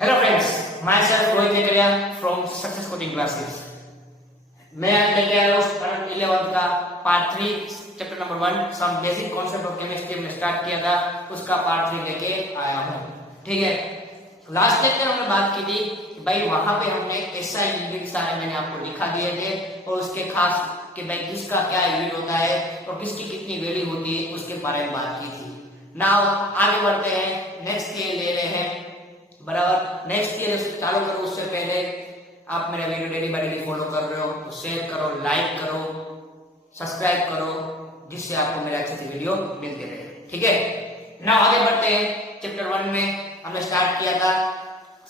Hello friends, myself Rohit Zekaria from Success Coaching Classes. मैं आज लेके आया हूँ स्टैंडर्ड 11 का part 3 chapter number 1 some basic concept of chemistry में स्टार्ट किया था, उसका पार्ट 3 लेके आया हूँ। ठीक है, लास्ट लेक्चर हमने बात की थी कि भाई वहां पे हमने एसआई यूनिट सारे मैंने आपको दिखा दिए थे और उसके खास कि भाई किसका क्या यूनिट होता है और किसकी कितनी वैल्यू होती है उसके बारे में बात की थी। नाउ आगे बढ़ते हैं, नेक्स्ट ईयर ले रहे हैं बराबर। नेक्स्ट ईयर चालू करो उससे पहले आप मेरा video daily by daily follow कर रहे हो तो शेयर करो, लाइक करो, सब्सक्राइब करो, जिससे आपको मेरे अच्छे अच्छे वीडियो मिलते रहे। ठीक है, नाउ आगे बढ़ते हैं। चैप्टर 1 में हमने स्टार्ट किया था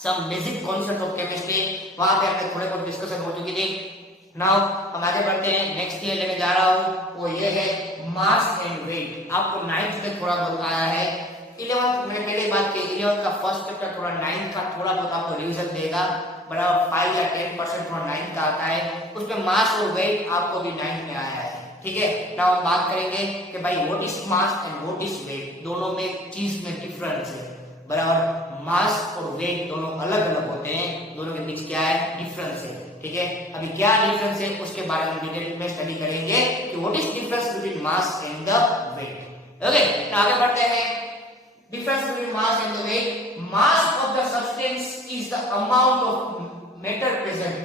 some basic concept of chemistry, वहां पे हमने थोड़े बहुत डिस्कशन हो चुकी थी। नाउ हम आगे बढ़ते हैं, नेक्स्ट ईयर लेने जा रहा हूं वो ये है मास एंड वेट। आपको 9th में थोड़ा बहुत आया है, 11th में पहले बात की 11th का फर्स्ट चैप्टर थोड़ा 9th का थोड़ा बहुत आपको रिवीजन देगा बराबर 5 या 10% थोड़ा 9th का आता है, उसमें मास और वेट आपको भी 9th में आया है। ठीक है, नाउ हम बात करेंगे कि भाई what is mass and what is weight, दोनों में चीज में डिफरेंस है बराबर। मास और वेट दोनों अलग अलग होते हैं, दोनों के बीच क्या है डिफरेंस है। ठीक है, अभी क्या डिफरेंस है उसके बारे में डिटेल में स्टडी करेंगे कि what is difference between mass and the weight. Okay, आगे बढ़ते हैं। Difference between mass and the weight. Mass of the substance is the amount of matter present.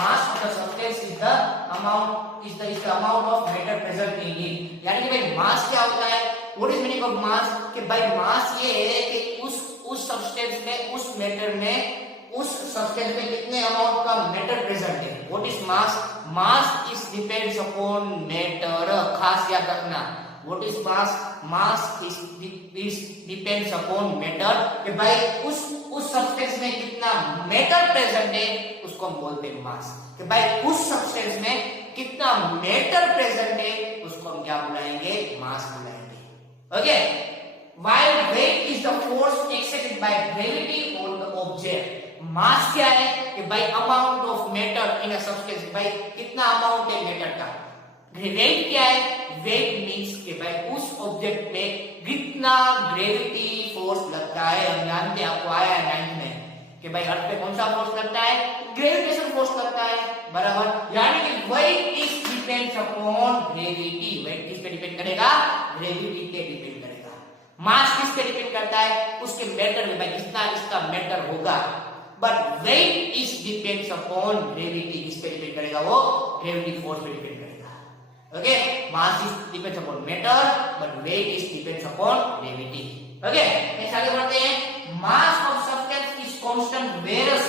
Mass of the substance is the amount of matter present in it. यानी कि भाई mass क्या होता है? What is meaning of mass? कि भाई mass ये है कि उस substance में, उस matter में, उस substance में कितने amount का matter present है. What is mass? Mass is depends upon matter. खास याद रखना. What is mass? Mass is depends upon matter कि भाई उस सब्सटेंस में कितना मैटर प्रेजेंट है उसको हम बोलते हैं मास। कि भाई उस सब्सटेंस में कितना मैटर प्रेजेंट है उसको हम क्या बुलाएंगे? मास बुलाएंगे। Okay, while weight is the force exerted by gravity on the object. मास क्या है कि भाई amount of matter in a substance, भाई कितना अमाउंट है मैटर का। वेट क्या है? वेट मींस कि भाई उस ऑब्जेक्ट पे कितना ग्रेविटी फोर्स लगता है। हम जानते हैं, आपको आया है 9th में कि भाई अर्थ पे कौन सा फोर्स लगता है? ग्रेविटेशन फोर्स लगता है बराबर। यानी कि weight is depends upon gravity. Weight किस पे डिपेंड करेगा? ग्रेविटी पे डिपेंड करेगा। मास किस पे डिपेंड करता है? उसके मैटर में, भाई कितना इसका मैटर होगा। But weight is depends upon gravity. किस पे डिपेंड करेगा? वो ग्रेविटी फोर्स पे डिपेंड करेगा। Okay, mass is depends upon matter, but weight is depends upon gravity. Okay, next आगे बढ़ते हैं। Mass of substance is constant, whereas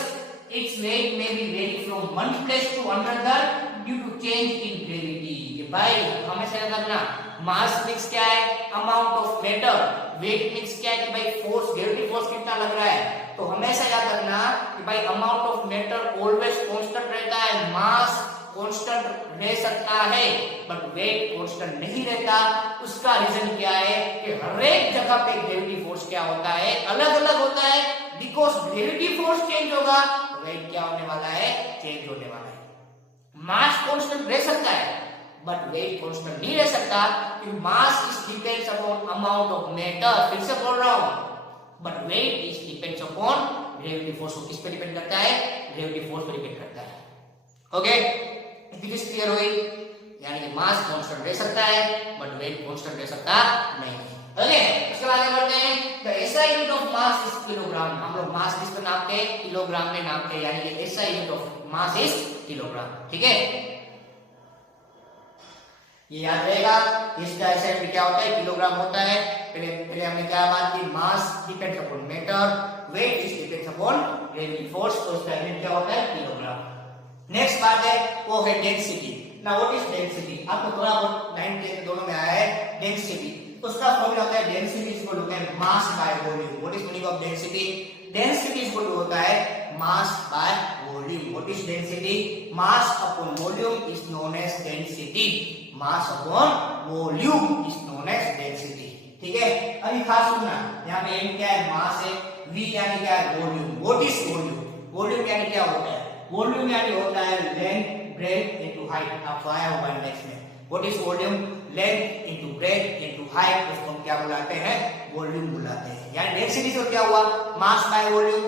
its weight may be vary from one place to another due to change in gravity. ये भाई हमेशा याद रखना, mass means क्या है? Amount of matter. Weight means क्या है कि भाई force, gravity force कितना लग रहा है। तो हमेशा याद रखना कि भाई amount of matter always constant रहता है, mass कांस्टेंट रह सकता है बट वेट कांस्टेंट नहीं रहता। उसका रीजन क्या है कि हर एक जगह पे ग्रेविटी फोर्स क्या होता है? अलग अलग होता है। बिकॉज ग्रेविटी फोर्स चेंज होगा तो वेट क्या होने वाला है? चेंज होने वाला है। मास कांस्टेंट रह सकता है बट वेट कांस्टेंट नहीं रह सकता क्योंकि mass is depends upon amount of matter. फिर से बोल रहा हूं, but weight is depends upon gravity force. किस पे डिपेंड करता है? ग्रेविटी फोर्स पे डिपेंड करता है। ओके, क्लियर हुई? यानी कि मास कांस्टेंट रह सकता है बट वेट कांस्टेंट रह सकता नहीं। ओके, उसके बाद आगे बढ़ते हैं। तो SI unit of mass is kilogram. हम लोग मास किस पे नापते हैं? किलोग्राम में नापते हैं, यानी कि SI unit of mass is kilogram. ठीक है, ये याद रहेगा। इसका एसआई यूनिट क्या होता है? किलोग्राम होता है। पहले हमने क्या बात की? Mass depends upon matter, weight is depends upon gravity force, तो इसका यूनिट क्या होता है? किलोग्राम। नेक्स्ट बात है वो है density. Now what is density? आपको थोड़ा बहुत 9th 10th दोनों में आया है डेंसिटी। उसका फॉर्मूला होता है density is equal to mass by volume. What is meaning of density? Density is equal to होता है mass by volume. What is density? Mass upon volume is known as density. Mass upon volume is known as density. ठीक है, अभी खास सुनना, यहां पे m क्या है? मास है। v यानी क्या है? Volume. What is volume? Volume यानी क्या होता है? वॉल्यूम यानी होता है लेंथ, ब्रेथ इनटू हाइट। आपको आया होगा इंडेक्स में। What is volume? Length into breadth into height, उसको हम क्या बुलाते हैं? वॉल्यूम बुलाते हैं। यानी डेंसिटी से क्या हुआ? मास बाय वॉल्यूम।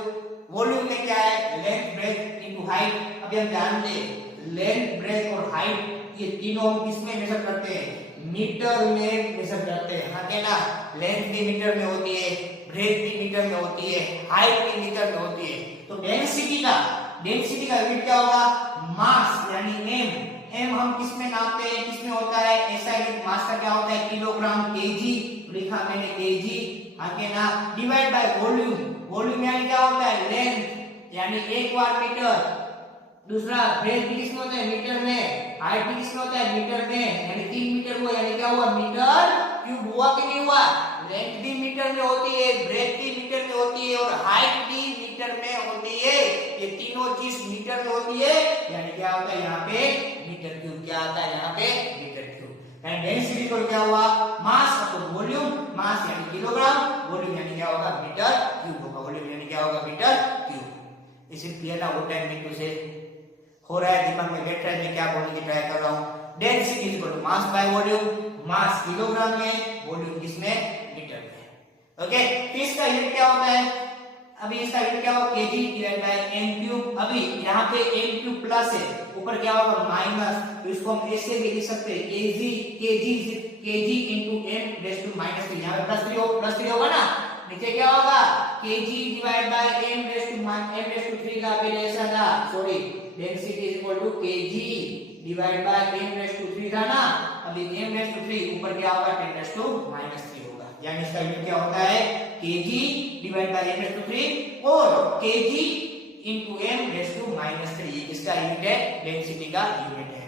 वॉल्यूम में क्या है, लेंथ ब्रेथ इनटू हाइट। अभी हम जानते हैं लेंथ ब्रेथ और हाइट ये तीनों हम किसमें मेजर करते हैं, मीटर में मेजर करते हैं, हाँ क्या ना। लेंथ भी मीटर में होती है, ब्रेथ भी मीटर में होती है, हाइट भी मीटर में होती है। तो डेंसिटी का यूनिट क्या होगा, मास यानी एम। एम हम किसमें नापते हैं, किसमें होता है, ऐसा यूनिट मास का क्या होता है, किलोग्राम, केजी, लिखा मैंने केजी, हाँ क्या ना। डिवाइड बाय वॉल्यूम, वॉल्यूम यानी क्या होता है, लेंथ यानी 1 बार मीटर। दूसरा ब्रेथ भी किसमें होता है, मीटर में। हाइट भी किसमें होता है, मीटर में, यानी 3 मीटर हुआ, यानी क्या हुआ, मीटर क्यूब हुआ कि नहीं हुआ। लेंथ भी मीटर में होती है, ब्रेथ भी मीटर में होती है और हाइट भी मीटर में होती है। ये तीनों चीज मीटर में होती है, यानी क्या होता है यहाँ पे मीटर क्यूब। क्या आता है यहाँ पे, मीटर क्यूब। एंड डेंसिटी को क्या हुआ, मास तो वॉल्यूम, मास यानी किलोग्राम, वॉल्यूम यानी क्या होगा, मीटर क्यूब होगा। वॉल्यूम यानी क्या होगा, मीटर क्यूब। इसे क्लियर ना वो टाइम में से हो रहा है, दिमाग में बैठ रहा है, मैं क्या बोलने की ट्राई कर रहा हूं। Density is equal to mass by volume, mass kilogram में, वॉल्यूम किसमें, मीटर में। ओके, फिर इसका यूनिट क्या होता है, अभी इसका यूनिट क्या होगा, kg divide by m cube. अभी यहाँ पे एन क्यूब प्लस है, ऊपर क्या होगा माइनस, तो इसको हम ऐसे भी लिख सकते हैं kg into m raise to -3। यहाँ पे प्लस 3 होगा ना, नीचे क्या होगा, kg divide by m raise to 3 का पहले ऐसा था, sorry, density is equal to kg divide by m raise to 3 था ना, अभी m रेज़ टू 3 ऊपर क्या होगा, 10 रेज़ टू -3 होगा। यानी इसका यूनिट क्या होता है, kg divide by m raise to 3 और kg into m raise to -3। ये किसका यूनिट है, डेंसिटी का यूनिट है।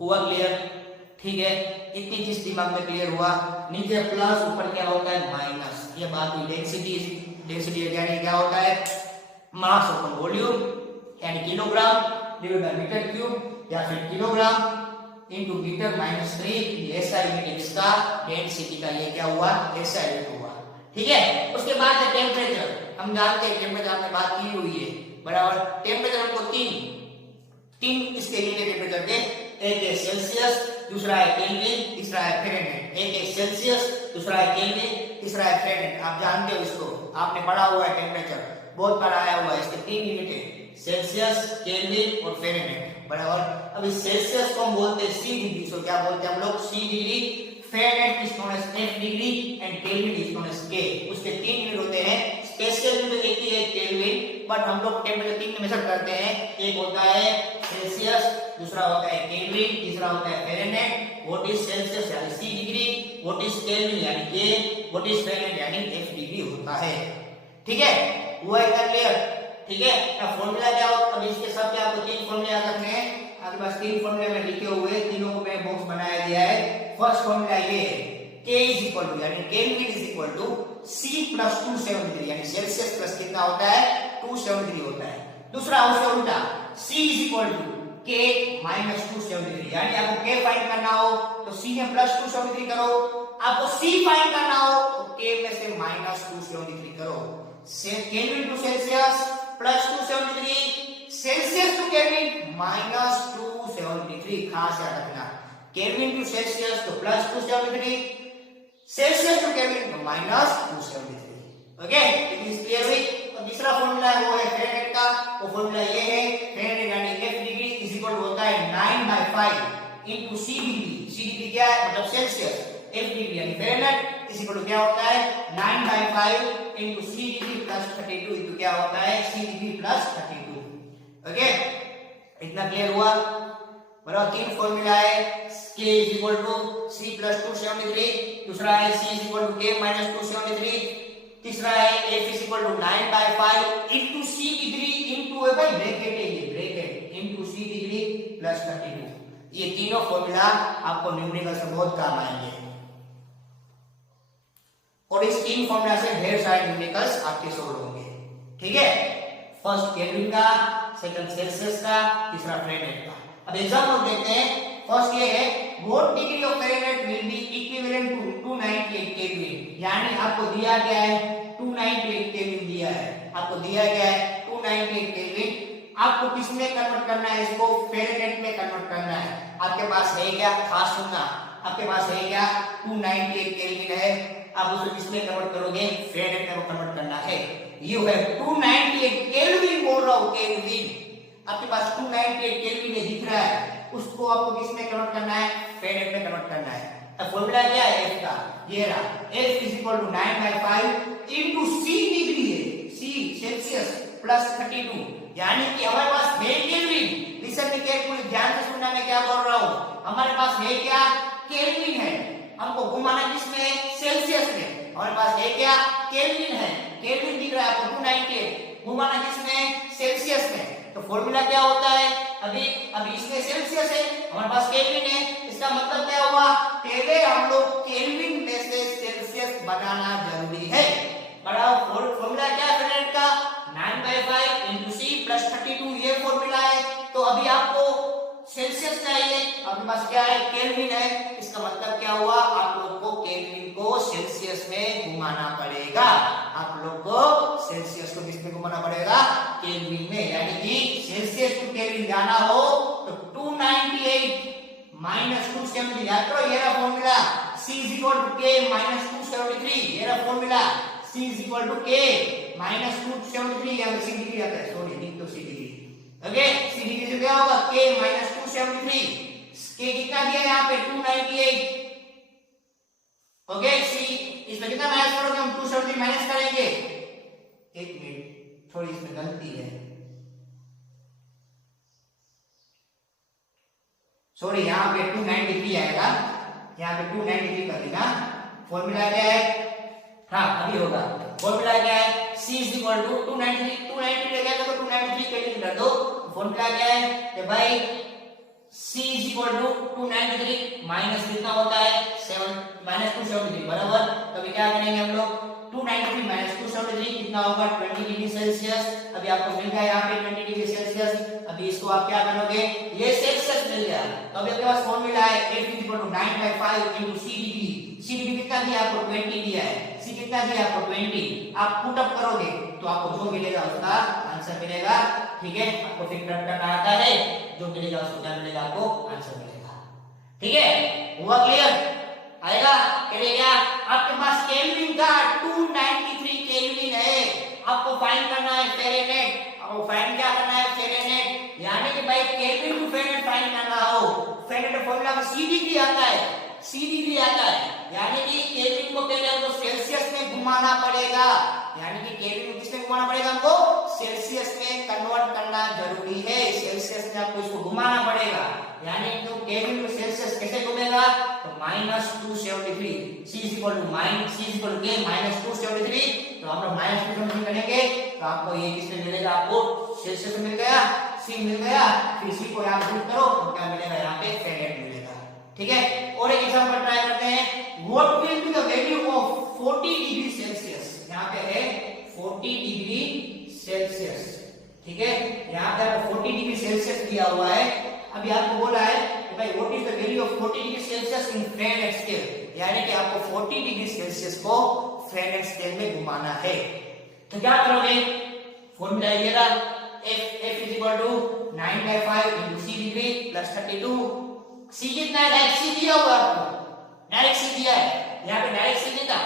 हुआ क्लियर, ठीक है। इतनी चीज दिमाग में क्लियर हुआ। नीचे प्लस, ऊपर क्या होता है माइनस, ये बात हुई। डेंसिटी यानी क्या होता है, मास अपॉन वॉल्यूम यानी kilogram divide by metre cube या फिर किलोग्राम इनटू मीटर -3। ऐसा यूनिट है इसका डेंसिटी का, ये क्या हुआ, ऐसा यूनिट हुआ, ठीक है। उसके बाद है टेंपरेचर। हम जानते हैं टेंपरेचर हमने बात की हुई है, बराबर। टेंपरेचर हमको तीन इसके यूनिट टेंपरेचर के, एक है सेल्सियस, दूसरा है केल्विन, तीसरा है फ़ारेनहाइट। एक है सेल्सियस, दूसरा है केल्विन, तीसरा है फ़ारेनहाइट। आप जानते हो इसको, आपने पढ़ा हुआ है टेंपरेचर, बहुत बार आया हुआ है। इसके 3 यूनिट है, सेल्सियस, केल्विन और फ़ारेनहाइट, बराबर। अब इस सेल्सियस को हम बोलते हैं सी डिग्री, सो क्या बोलते हैं हम लोग, C degree. Fahrenheit is known as F degree and Kelvin is known as K. उसके 3 यूनिट होते हैं, स्पेशल यूनिट एक ही है केल्विन, बट हम लोग टेंपरेचर 3 में मेजर करते हैं। एक होता है सेल्सियस, दूसरा होता है केल्विन, तीसरा होता है फ़ारेनहाइट। व्हाट इज सेल्सियस यानी सी डिग्री, व्हाट इज केल्विन यानी के, व्हाट इज फ़ारेनहाइट यानी एफ डिग्री होता है, ठीक है। हुआ इतना क्लियर, ठीक है। अब फार्मूला क्या होता है, अब इसके सब के आपको 3 फार्मूले याद रखने हैं। आपके पास 3 फार्मूले में लिखे हुए, तीनों को मैंने बॉक्स बनाया दिया है। फर्स्ट फार्मूला ये है, K इज इक्वल टू यानी Kelvin is equal to C plus 273 यानी सेल्सियस प्लस कितना होता है, 273 होता है। दूसरा उसका उल्टा, C is equal to K minus 273 यानी आपको K फाइंड करना हो तो C में प्लस 273 करो, आपको C फाइंड करना हो तो K में से माइनस 273 करो। Kelvin to Celsius plus 273, Celsius to Kelvin minus 273। खास याद रखना, केल्विन टू सेल्सियस तो प्लस 273, सेल्सियस टू केल्विन तो माइनस 273। ओके, इट क्लियर हुई। और दूसरा फार्मूला है वो है फ़ारेनहाइट का, वो फार्मूला ये है, फ़ारेनहाइट यानी F degree is equal to होता है 9/5 into C degree. C degree क्या है, मतलब सेल्सियस, F डिग्री यानी फ़ारेनहाइट इज इक्वल टू क्या होता है 9/5 into C degree plus 32 into क्या होता है C डिग्री प्लस 32। ओके, इतना क्लियर हुआ, बराबर। 3 फार्मूला है, K is equal to C plus 273, दूसरा है C is equal to K minus 273, तीसरा है F is equal to 9/5 into C degree into है भाई ब्रैकेट है, ये bracket into C degree plus 32। ये तीनों फार्मूला आपको न्यूमेरिकल से बहुत काम आएंगे और इस 3 फार्मूला से ढेर सारे न्यूमेरिकल्स आपके सॉल्व होंगे, ठीक है। फर्स्ट केल्विन का, सेकंड सेल्सियस का, तीसरा फ़ारेनहाइट का। अब एग्जांपल देखते हैं। फर्स्ट ये है, what degree of Fahrenheit will be equivalent to 298 Kelvin. यानी आपको दिया गया है 298 केल्विन दिया है, आपको दिया गया है 298 केल्विन। आपको किसमें कन्वर्ट करना है, इसको फ़ारेनहाइट में कन्वर्ट करना है। आपके पास है क्या, खास सुनना, आपके पास है क्या 298 केल्विन है, आप उसे किसमें कन्वर्ट करोगे, फ़ारेनहाइट में कन्वर्ट करना है। यू हैव 298 केल्विन बोल रहा हूं, केल्विन। आपके पास 298 केल्विन ये दिख रहा है, उसको आपको किस में कन्वर्ट करना है, फेरेड में कन्वर्ट करना है। अब फॉर्मूला क्या है F का, ये रहा, F = 9/5 into C डिग्री है, C सेल्सियस प्लस 32, यानी कि हमारे पास है केल्विन। लिसन में केयरफुली ध्यान से सुनना, मैं क्या बोल रहा हूं। हमारे पास है क्या, केल्विन है, हमको घुमाना किसमें, सेल्सियस में। हमारे पास है क्या, केल्विन है, केल्विन दिख रहा है आपको 298, घुमाना किसमें, सेल्सियस में। तो फॉर्मूला क्या होता है, अभी इसमें सेल्सियस है, हमारे पास केल्विन है, इसका मतलब क्या हुआ, पहले हम लोग केल्विन में से सेल्सियस बनाना जरूरी है। बड़ा फॉर्मूला क्या है फेरेड का, 9/5 into C plus 32, ये फॉर्मूला है। तो अभी आपको सेल्सियस चाहिए, आपके पास क्या है, केल्विन है, इसका मतलब क्या हुआ, आप लोग को केल्विन को सेल्सियस में घुमाना पड़ेगा। आप लोग को सेल्सियस को किसमें घुमाना पड़ेगा, केल्विन में। यानी कि सेल्सियस टू केल्विन जाना हो तो 298 - 273, याद करो ये रहा फॉर्मूला, C = K - 273, ये रहा फॉर्मूला, C = K - 273, यहां C डिग्री आता है, सॉरी लिख दो C degree. Okay, C degree से क्या होगा, K - 273, K कितना दिया यहाँ पे, 298। ओके, C इसमें कितना माइनस करोगे, हम 273 माइनस करेंगे। एक मिनट, थोड़ी इसमें गलती है, सॉरी, यहाँ पे 293 आएगा, यहाँ पे 293 कर देना। फॉर्मूला क्या है, हाँ अभी होगा, फॉर्मूला क्या है, C = 293 क्या तो 293 केल्विन कर दो। फॉर्मूला क्या है कि भाई C = 293 माइनस कितना होता है, 273 बराबर। तो अभी क्या करेंगे हम लोग, 293 - 273 कितना होगा, 20 डिग्री सेल्सियस। अभी आपको मिल गया यहाँ पे 20 डिग्री सेल्सियस। अभी इसको आप क्या करोगे, ये सेल्सियस मिल गया, तो अभी आपके पास फॉर्मूला है F = 9/5 into C degree. C degree कितना दिया आपको, 20 दिया है, C कितना दिया आपको, 20। आप पुट अप करोगे तो आपको जो मिलेगा उसका आंसर मिलेगा। ठीक है, आपको फिर करना आता है, जो मिलेगा उसको क्या मिलेगा, आपको आंसर मिलेगा। ठीक है, हुआ क्लियर, आएगा क्या, आपके पास केल्विन का 293 केल्विन है, आपको फाइंड करना है फेरेनहाइट, आपको फाइंड क्या करना है, फेरेनहाइट। यानी कि भाई केल्विन टू फेरेनहाइट फाइंड करना हो, फेरेनहाइट फॉर्मूला में C डिग्री आता है, C डिग्री आता है, यानी कि केल्विन को पहले हमको सेल्सियस में घुमाना पड़ेगा। यानी कि केल्विन को किसमें घुमाना पड़ेगा, हमको सेल्सियस में कन्वर्ट करना जरूरी है, सेल्सियस में आपको इसको घुमाना पड़ेगा। यानी तो केल्विन को सेल्सियस कैसे घूमेगा, तो -273, C = K - 273, तो हम लोग -273 करेंगे तो आपको ये किसमें मिलेगा, आपको सेल्सियस में मिल गया, C मिल गया, फिर C को यहां पुट करो तो क्या मिलेगा, यहाँ पे फेरेनहाइट मिलेगा। ठीक है, और एक एग्जांपल ट्राई करते हैं, what will be the value of 40 degree Celsius. यहाँ पे है 40 डिग्री सेल्सियस, ठीक है, यहाँ पे आपको 40 डिग्री सेल्सियस दिया हुआ है। अभी आपको बोला है कि भाई what is the value of 40 degree Celsius in Fahrenheit scale, यानी कि आपको 40 डिग्री सेल्सियस को फेरेनहाइट स्केल में घुमाना है। तो क्या करोगे, फॉर्मूला ये रहा, F = 9/5 into C degree plus 32। C कितना है, डायरेक्ट C दिया हुआ है आपको, डायरेक्ट C दिया है, यहाँ पे डायरेक्ट C नहीं था,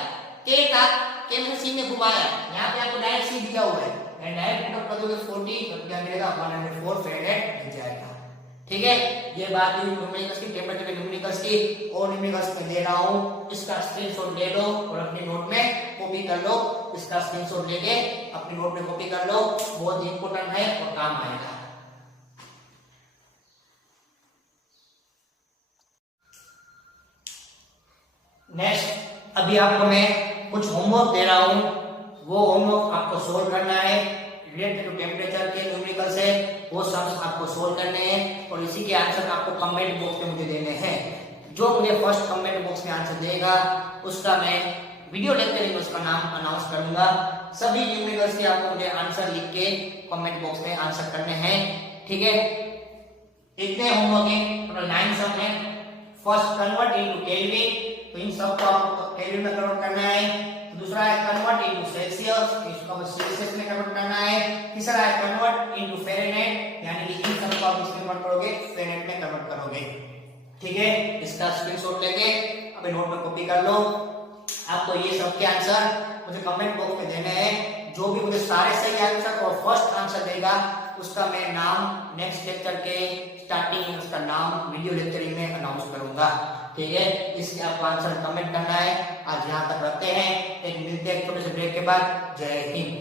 K था, K में C में घुमाया, यहाँ पे आपको डायरेक्ट C दिया हुआ है, एंड डायरेक्ट पुट कर दोगे 40 तो क्या मिलेगा, 104 फेरेनहाइट मिल जाएगा। ठीक है, ये बात न्यूमेरिकल्स की, टेम्परेचर न्यूमेरिकल्स की और न्यूमेरिकल्स में दे रहा हूँ, इसका स्क्रीनशॉट ले लो और अपने नोट में कॉपी कर लो। इसका स्क्रीनशॉट लेके अपने नोट में कॉपी कर लो, बहुत इंपॉर्टेंट है और काम आएगा। नेक्स्ट, अभी आपको मैं कुछ होमवर्क दे रहा हूँ, वो होमवर्क आपको सोल्व करना है, रिलेटेड टू टेम्परेचर के न्यूमेरिकल से, वो सम्स आपको सोल्व करने हैं और इसी के आंसर आपको कमेंट बॉक्स में मुझे देने हैं। जो मुझे फर्स्ट कमेंट बॉक्स में आंसर देगा उसका मैं वीडियो लेते हुए उसका नाम अनाउंस करूंगा। सभी न्यूमेरिकल्स के आपको मुझे आंसर लिख के कमेंट बॉक्स में आंसर करने हैं। ठीक है, इतने होमवर्क हैं, टोटल 9 सम है। फर्स्ट कन्वर्ट इनटू केल्विन, तो इन सब को आपको केल्विन में कन्वर्ट करना है। दूसरा है कन्वर्ट इनटू सेल्सियस, इसको आप सेल्सियस में कन्वर्ट करना है। तीसरा है कन्वर्ट इनटू फेरेनहाइट, यानी कि इन सब को आप इसमें कन्वर्ट करोगे, फेरेनहाइट में कन्वर्ट करोगे। ठीक है, इसका स्क्रीनशॉट लेके अपने नोट में कॉपी कर लो। आपको ये सब के आंसर मुझे कमेंट बॉक्स में देने हैं। जो भी मुझे सारे सही आंसर और फर्स्ट आंसर देगा उसका मैं नाम नेक्स्ट लेक्चर के स्टार्टिंग उसका नाम वीडियो लेक्चरिंग में अनाउंस करूंगा। ठीक है, इसके आपको आंसर कमेंट करना है। आज यहाँ तक रखते हैं, एक मिलते हैं छोटे से ब्रेक के बाद। जय हिंद।